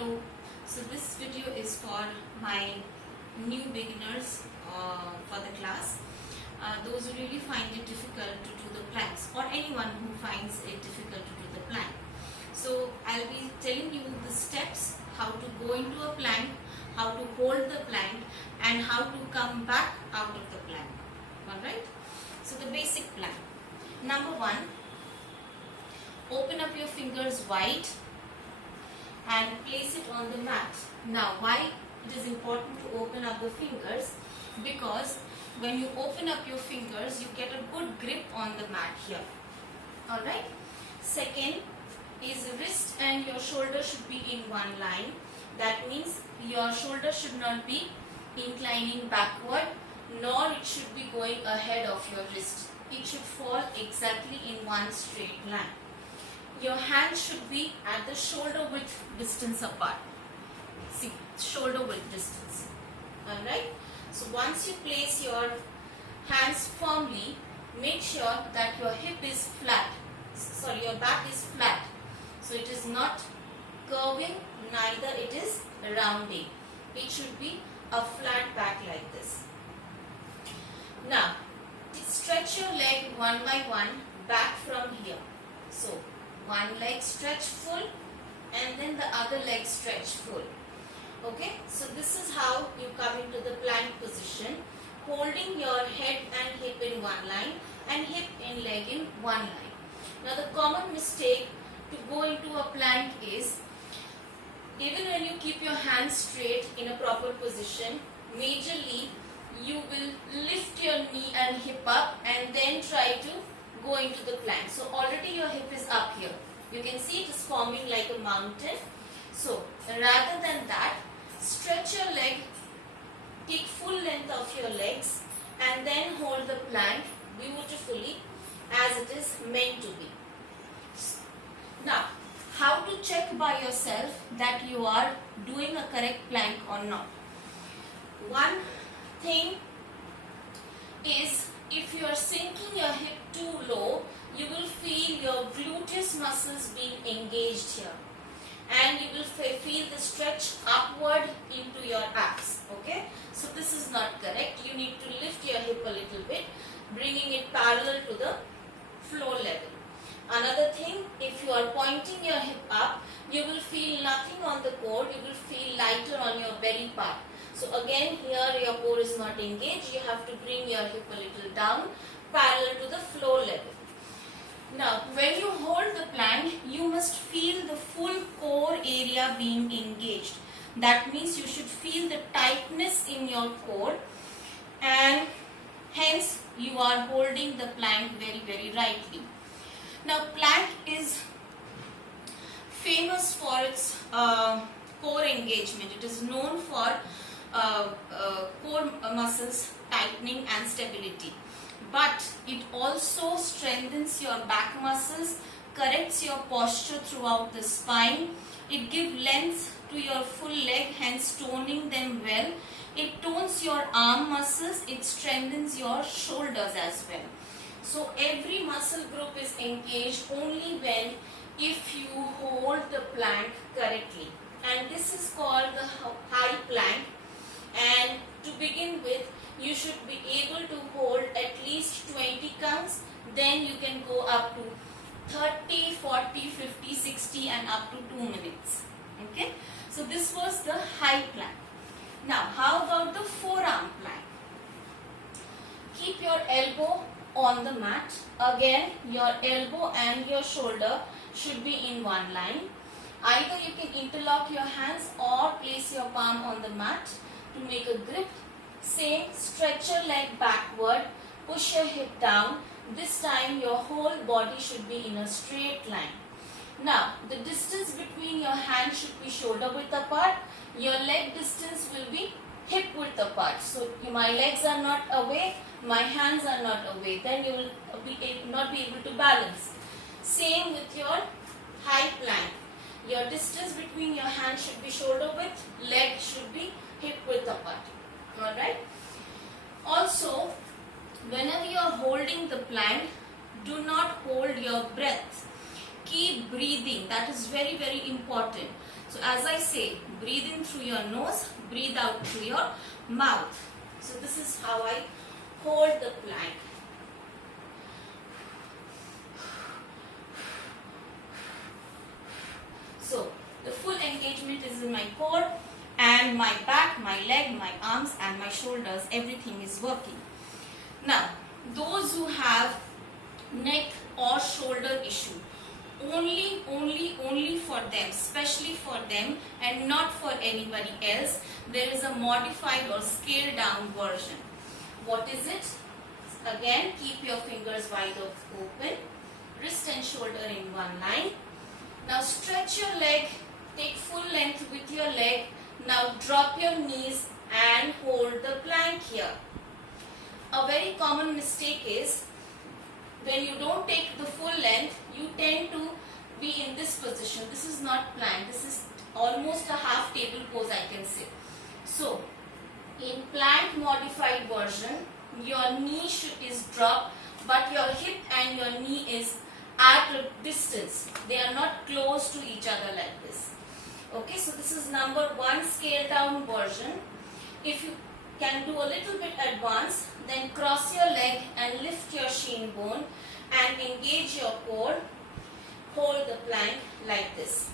Hello, so this video is for my new beginners for the class, those who really find it difficult to do the planks, or anyone who finds it difficult to do the plank. So I'll be telling you the steps, how to go into a plank, how to hold the plank, and how to come back out of the plank. Alright, so the basic plank. Number 1, open up your fingers wide and place it on the mat. Now, why it is important to open up the fingers? Because when you open up your fingers, you get a good grip on the mat here. Alright. Second is wrist and your shoulder should be in one line. That means your shoulder should not be inclining backward, nor it should be going ahead of your wrist. It should fall exactly in one straight line. Your hands should be at the shoulder width distance apart. See, shoulder width distance. Alright. So once you place your hands firmly, make sure that your hip is flat. Sorry, your back is flat. So it is not curving, neither it is rounding. It should be a flat back like this. Now, stretch your leg one by one back from here. So, one leg stretch full and then the other leg stretch full. Okay, so this is how you come into the plank position, holding your head and hip in one line and hip and leg in one line. Now the common mistake to go into a plank is, even when you keep your hands straight in a proper position, majorly you will lift your knee and hip up and then try to go into the plank. So already your hip is up here. You can see it is forming like a mountain. So rather than that, stretch your leg, take full length of your legs and then hold the plank beautifully as it is meant to be. Now, how to check by yourself that you are doing a correct plank or not? One thing is, if you are sinking your hip too low, you will feel your gluteus muscles being engaged here, and you will feel the stretch upward into your abs. Okay, so this is not correct. You need to lift your hip a little bit, bringing it parallel to the floor level. Another thing, if you are pointing your hip up, you will feel nothing on the core. You will feel lighter on your belly part. So again, here your core is not engaged. You have to bring your hip a little down, parallel to the floor level. Now, when you hold the plank, you must feel the full core area being engaged. That means you should feel the tightness in your core, and hence you are holding the plank very, very rightly. Now, plank is famous for its core engagement. It is known for core muscles tightening and stability. But it also strengthens your back muscles, corrects your posture throughout the spine. It gives length to your full leg, hence toning them well. It tones your arm muscles. It strengthens your shoulders as well. So every muscle group is engaged only when if you hold the plank correctly. And this is called the high plank. And to begin with, you should be able to hold at least 20 counts. Then you can go up to 30, 40, 50, 60 and up to 2 minutes. Okay. So this was the high plank. Now how about the forearm plank? Keep your elbow on the mat. Again, your elbow and your shoulder should be in one line. Either you can interlock your hands or place your palm on the mat to make a grip. Same, stretch your leg backward, push your hip down. This time your whole body should be in a straight line. Now, the distance between your hands should be shoulder width apart. Your leg distance will be hip width apart. So, my legs are not away, my hands are not away. Then you will not be able to balance. Same with your high plank. Your distance between your hands should be shoulder width, leg should be hip width apart. Alright. Also, whenever you are holding the plank, do not hold your breath. keep breathing. That is very, very important. So as I say, breathe in through your nose, breathe out through your mouth. So this is how I hold the plank. So the full engagement is in my core, and my back, my leg, my arms and my shoulders, everything is working. Now, those who have neck or shoulder issue, only for them, especially for them and not for anybody else, there is a modified or scaled down version. What is it? Again, keep your fingers wide open, wrist and shoulder in one line. Now stretch your leg, take full length with your leg. Now drop your knees and hold the plank here. A very common mistake is when you don't take the full length, you tend to be in this position. This is not plank. This is almost a half table pose, I can say. So in plank modified version, your knee is dropped, but your hip and your knee is at a distance. They are not close to each other like this. Okay, so this is number 1 scaled down version. If you can do a little bit advanced, then cross your leg and lift your shin bone and engage your core. Hold the plank like this.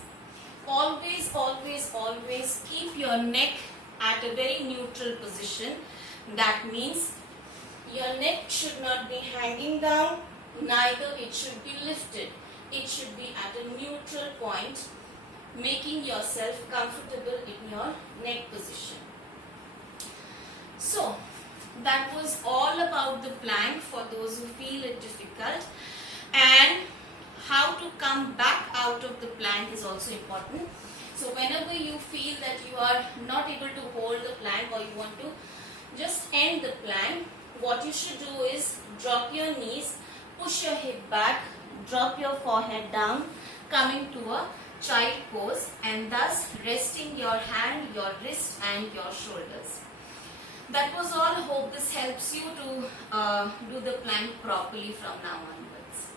Always, always, always keep your neck at a very neutral position. That means your neck should not be hanging down, neither it should be lifted. It should be at a neutral point, making yourself comfortable in your neck position. So that was all about the plank for those who feel it difficult, and how to come back out of the plank is also important. So whenever you feel that you are not able to hold the plank or you want to just end the plank, what you should do is drop your knees, push your hip back, drop your forehead down, coming to a child pose, and thus resting your hand, your wrist and your shoulders. That was all. Hope this helps you to do the plank properly from now onwards.